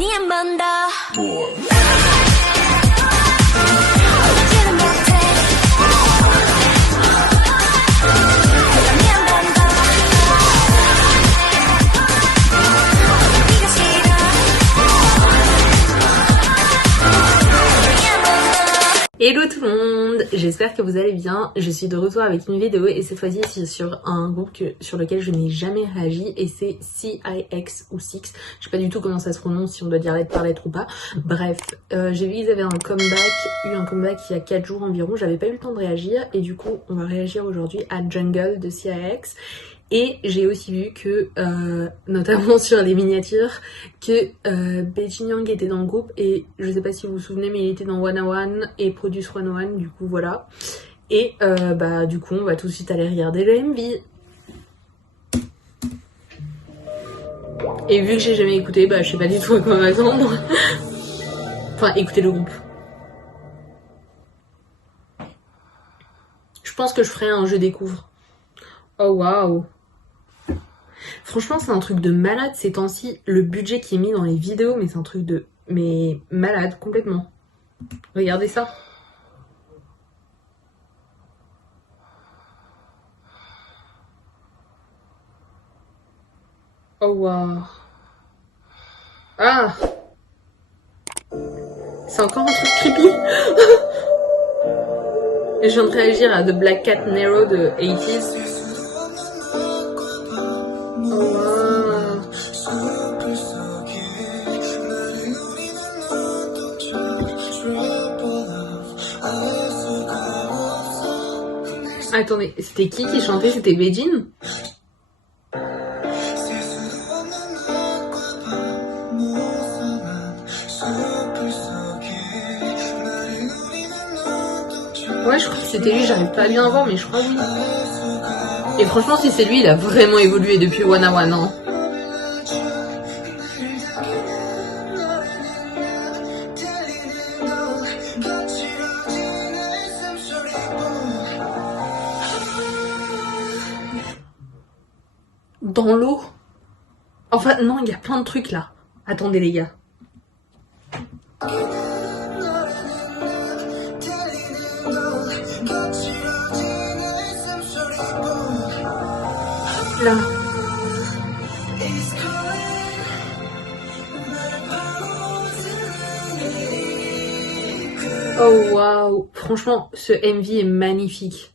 ni 한 번 더. Hello tout le monde, j'espère que vous allez bien. Je suis de retour avec une vidéo et cette fois-ci c'est sur un groupe sur lequel je n'ai jamais réagi et c'est CIX ou Six. Je sais pas du tout comment ça se prononce, si on doit dire lettre par lettre ou pas. Bref, j'ai vu qu'ils avaient eu un comeback il y a 4 jours environ. J'avais pas eu le temps de réagir et du coup on va réagir aujourd'hui à Jungle de CIX. Et j'ai aussi vu que, notamment sur les miniatures, que Bae-jin Young était dans le groupe. Et je sais pas si vous vous souvenez, mais il était dans 101 et Produce 101, du coup voilà. Et du coup on va tout de suite aller regarder le MV. Et vu que j'ai jamais écouté, je sais pas du tout à quoi m'attendre. Enfin, écouter le groupe. Je pense que je ferai un jeu découvre. Oh waouh! Franchement, c'est un truc de malade ces temps-ci. Le budget qui est mis dans les vidéos, mais c'est un truc de... mais malade, complètement. Regardez ça. Oh waouh. Ah! C'est encore un truc creepy. Et je viens de réagir à The Black Cat Nero de 80s. Attendez, c'était qui chantait? C'était Bae-jin? Ouais, je crois que c'était lui, j'arrive pas à bien voir, mais je crois oui. Et franchement, si c'est lui, il a vraiment évolué depuis 101, hein. Dans l'eau? Enfin, non, il y a plein de trucs là. Attendez les gars. Là. Oh waouh. Franchement, ce MV est magnifique.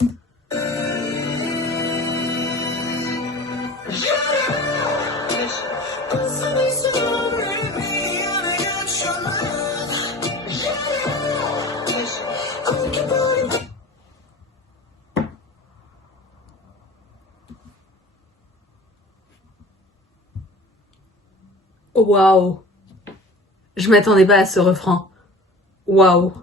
Waouh. Je m'attendais pas à ce refrain. Waouh.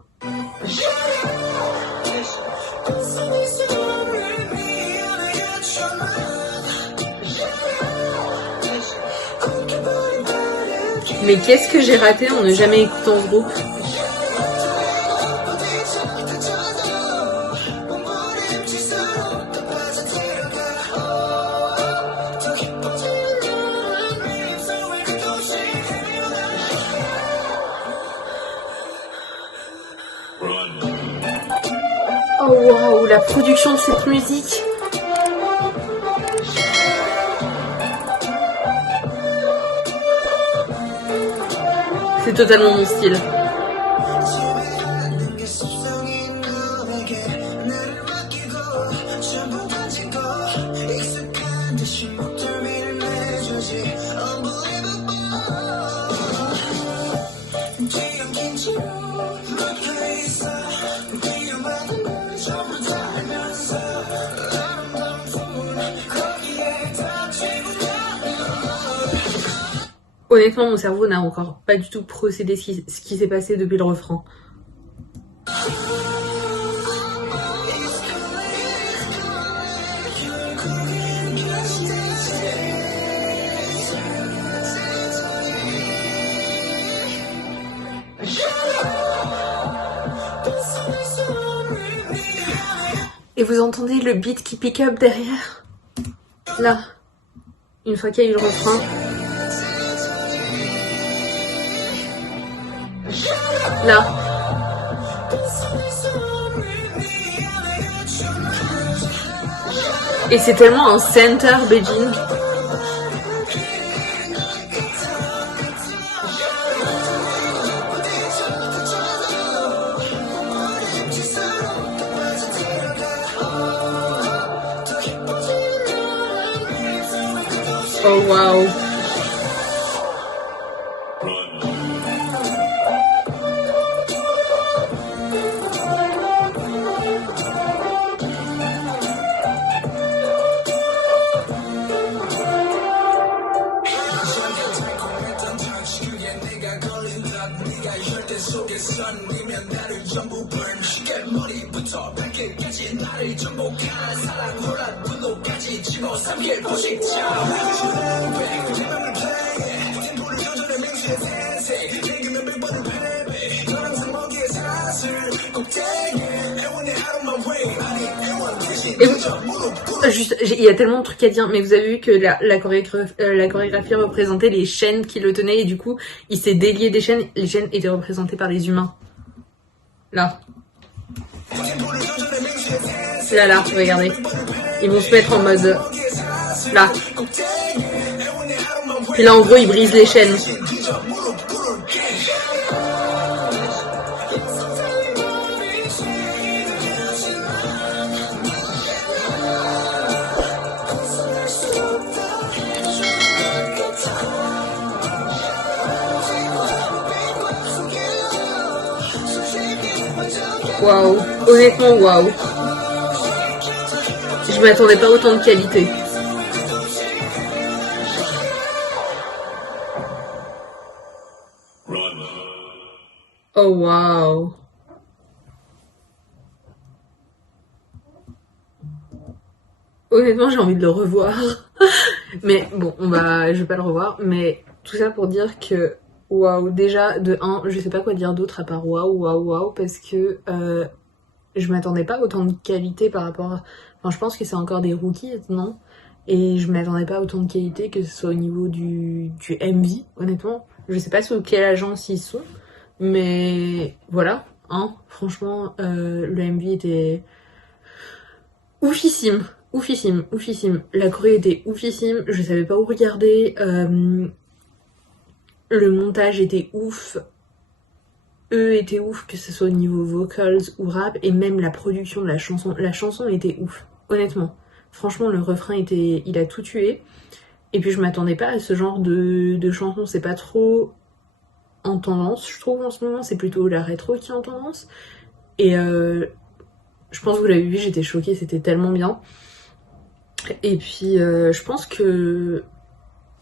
Mais qu'est-ce que j'ai raté en ne jamais écoutant ce groupe? Oh waouh, la production de cette musique. C'est totalement mon style. Honnêtement, mon cerveau n'a encore pas du tout procédé ce qui s'est passé depuis le refrain. Et vous entendez le beat qui pick up derrière? Là, une fois qu'il y a eu le refrain. Là. Et c'est tellement un center Beijing. Oh wow. Et juste, il y a tellement de trucs à dire, mais vous avez vu que la chorégraphie représentait les chaînes qui le tenaient et du coup, il s'est délié des chaînes. Les chaînes étaient représentées par les humains. Là. Là, regardez. Ils vont se mettre en mode... Là. Puis là, en gros, ils brisent les chaînes. Waouh, honnêtement waouh. Je m'attendais pas à autant de qualité. Oh waouh. Honnêtement, j'ai envie de le revoir. Mais bon, je vais pas le revoir, mais tout ça pour dire que waouh, déjà de 1, je sais pas quoi dire d'autre à part waouh, parce que je m'attendais pas à autant de qualité par rapport à... Enfin, je pense que c'est encore des rookies, non? Et je m'attendais pas à autant de qualité, que ce soit au niveau du MV, honnêtement. Je sais pas sur quelle agence ils sont, mais voilà, hein, franchement, le MV était oufissime. Oufissime. La choré était oufissime, je savais pas où regarder. Le montage était ouf. Eux étaient ouf, que ce soit au niveau vocals ou rap, et même la production de la chanson. La chanson était ouf, honnêtement. Franchement, le refrain il a tout tué. Et puis je m'attendais pas à ce genre de chanson, c'est pas trop en tendance, je trouve, en ce moment. C'est plutôt la rétro qui est en tendance. Et je pense que vous l'avez vu, j'étais choquée, c'était tellement bien. Et puis je pense que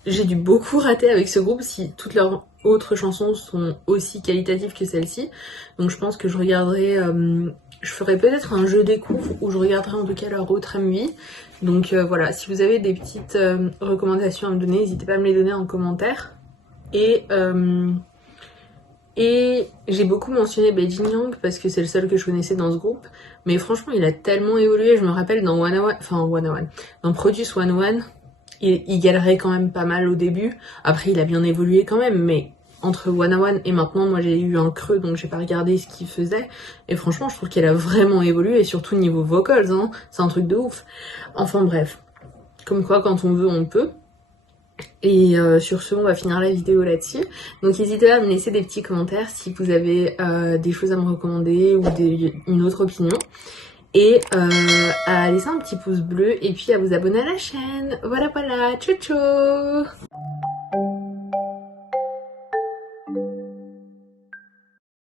j'ai dû beaucoup rater avec ce groupe si toutes leurs autres chansons sont aussi qualitatives que celle-ci. Donc je pense que je regarderai, je ferai peut-être un jeu découvre où je regarderai en tout cas leur autre MV. Donc voilà, si vous avez des petites recommandations à me donner, n'hésitez pas à me les donner en commentaire. Et j'ai beaucoup mentionné Beijing Young parce que c'est le seul que je connaissais dans ce groupe. Mais franchement, il a tellement évolué. Je me rappelle dans dans Produce 101, il galérait quand même pas mal au début. Après, il a bien évolué quand même. Mais entre 101 et maintenant, moi j'ai eu un creux, donc j'ai pas regardé ce qu'il faisait. Et franchement, je trouve qu'il a vraiment évolué. Et surtout niveau vocals, hein, c'est un truc de ouf. Enfin bref. Comme quoi, quand on veut, on peut. Et sur ce, on va finir la vidéo là-dessus. Donc n'hésitez pas à me laisser des petits commentaires si vous avez des choses à me recommander ou une autre opinion. Et à laisser un petit pouce bleu et puis à vous abonner à la chaîne. Voilà, ciao ciao.